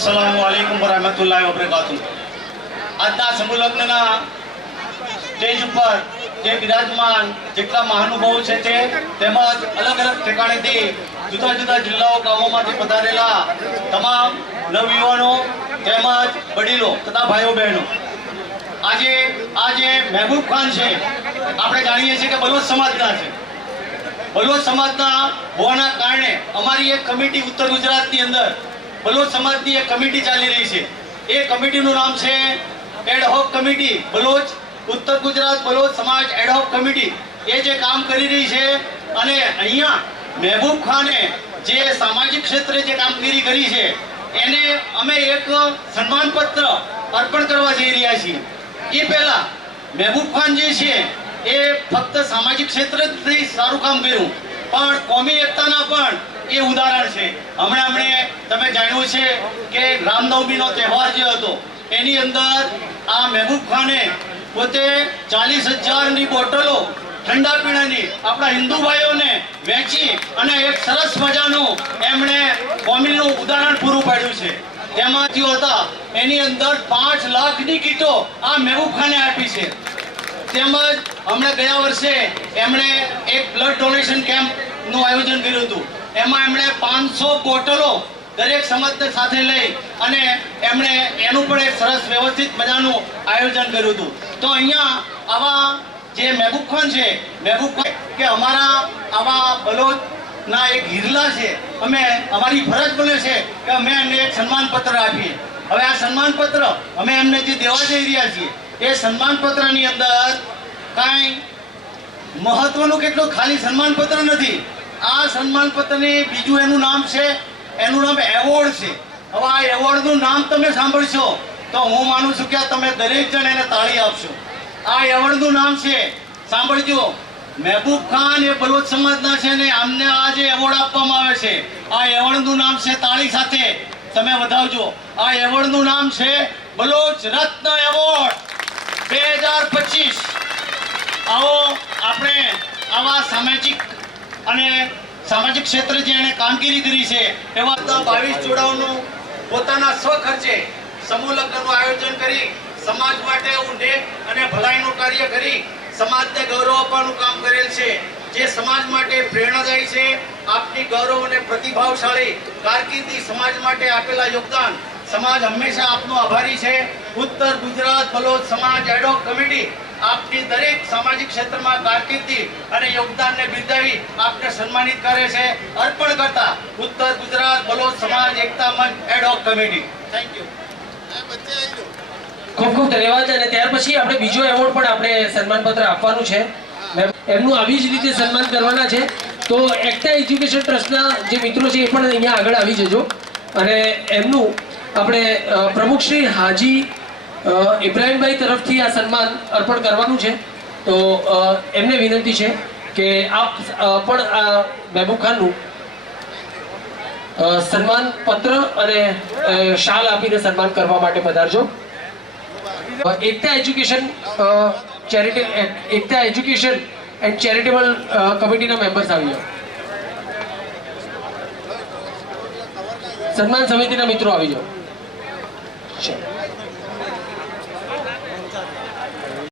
अस्सलामुअलैकुम वरहमतुल्लाहि वबरकातुह। આજના સમૂહલગ્નના સ્ટેજ ઉપર જે બિરાજમાન જેટલા મહાનુભાવો છે તે તેમજ અલગ અલગ ઠેકાણેથી જુદા જુદા જિલ્લાઓ ગામોમાંથી પધારેલા તમામ નવયુવાનો તેમજ વડીલો તથા ભાઈઓ બહેનો, આજે મહેબૂબ ખાન છે, આપણે જાણીએ છીએ કે બલોચ સમાજના છે। બલોચ સમાજના હોવાના કારણે અમારી એક કમિટી ઉત્તર ગુજરાતની અંદર બલોચ સમાજની એક કમિટી ચાલી રહી છે। એ કમિટીનું નામ છે એડહોક કમિટી બલોચ ઉત્તર ગુજરાત બલોચ સમાજ એડહોક કમિટી। એ જે કામ કરી રહી છે અને અહીંયા મહેબૂબ ખાને જે સામાજિક ક્ષેત્રે જે કામગીરી કરી છે એને અમે એક સન્માનપત્ર અર્પણ કરવા જઈ રહ્યા છીએ। એ પહેલા મહેબૂબ ખાન જે છે એ ફક્ત સામાજિક ક્ષેત્રે જ નહીં સારું કામ કર્યું, પણ કોમી એકતાના પણ એ ઉદાહરણ છે। હમણે તમે જાણ્યું છે કે રામનવમીનો તહેવાર જે હતો એની અંદર આ મહેબૂબ ખાને પોતે 40,000ની બોટલો ઠંડા પીણાની આપણા હિન્દુ ભાઈઓને વેચી અને એક સરસ મજાનું એમણે કોમીનું ઉદાહરણ પૂરું પાડ્યું છે। તેમાંથી હતા એની અંદર 5 લાખની કીટો આ મહેબૂબ ખાને આપી છે। તેમજ હમણાં ગયા વર્ષે એમણે એક બ્લડ ડોનેશન કેમ્પનું આયોજન કર્યું હતું। એમાં એમણે 500 બોટલો દરેક સમાજને સાથે લઈ અને એમણે એનું પણ એક સરસ વ્યવસ્થિત મજાનું આયોજન કર્યું હતું। તો અહીંયા આવા જે મહેબૂબ ખાન છે, મહેબૂબ ખાન કે અમારા આવા બલોચના એક હિરલા છે, અમે અમારી ફરજ બને છે કે અમે એમને એક સન્માનપત્ર આપીએ। હવે આ સન્માનપત્ર અમે એમને જે દેવા જઈ રહ્યા છીએ એ સન્માનપત્રની અંદર કાંઈ મહત્વનું કેટલું ખાલી સન્માનપત્ર નથી। આ સન્માનપત્રને બીજું એનું નામ છે, એનું નામ એવોર્ડ છે। હવે આ એવોર્ડનું નામ તમે સાંભળશો તો હું માનું છું કે તમે દરેક જણ એને તાળી આપશો। આ એવોર્ડનું નામ છે, સાંભળજો, મહેબૂબ ખાન એ બલોચ સમાજના છે ને આમને આ જે એવોર્ડ આપવામાં આવે છે આ એવોર્ડનું નામ છે, તાળી સાથે તમે વધાવજો, આ એવોર્ડનું નામ છે બલોચ રત્ન એવોર્ડ 2025। આવો આપણે આવા સામાજિક ક્ષેત્રે જે એને કામગીરી કરી છે એવા 22 જોડાઓનું પોતાના સ્વખર્ચે સમૂહ લગ્નનું આયોજન કરી સમાજ માટે ઊંડે અને ભલાઈનું કાર્ય કરી સમાજને ગૌરવ આપવાનું કામ કરેલ છે, જે સમાજ માટે પ્રેરણાદાયી છે। આપની ગૌરવ અને પ્રતિભાવશાળી કારકિર્દી સમાજ માટે આપેલા યોગદાન સમાજ હંમેશા આપનો આભારી છે। ઉત્તર ગુજરાત બલોચ સમાજ એડહોક કમિટી આપની દરેક સામાજિક ક્ષેત્રમાં કારકિર્દી અને યોગદાનને બિરદાવી આપને સન્માનિત કરે છે। અર્પણ કરતા ઉત્તર ગુજરાત બલોચ સમાજ એકતા મંચ એડહોક કમિટી। Thank you. ખૂબ ખૂબ ધન્યવાદ। અને ત્યાર પછી આપણે બીજો એવોર્ડ પણ આપણે સન્માનપત્ર આપવાનું છે, એમનું આવી જ રીતે સન્માન કરવાના છે। તો એકતા એજ્યુકેશન ટ્રસ્ટના જે મિત્રો છે એ પણ અહીંયા આગળ આવી જજો અને એમનું આપણે પ્રમુખ શ્રી હાજી ઇબ્રાહીમભાઈ તરફથી આ સન્માન અર્પણ કરવાનું છે। તો એમને વિનંતી છે કે આપ પણ આ મહેબૂબ ખાનનું સન્માન પત્ર અને શાલ આપીને સન્માન કરવા માટે પધારજો। એકતા એજ્યુકેશન એન્ડ ચેરિટેબલ કમિટીના મેમ્બર્સ આવી જાઓ, સન્માન સમિતિના મિત્રો આવી જાઓ।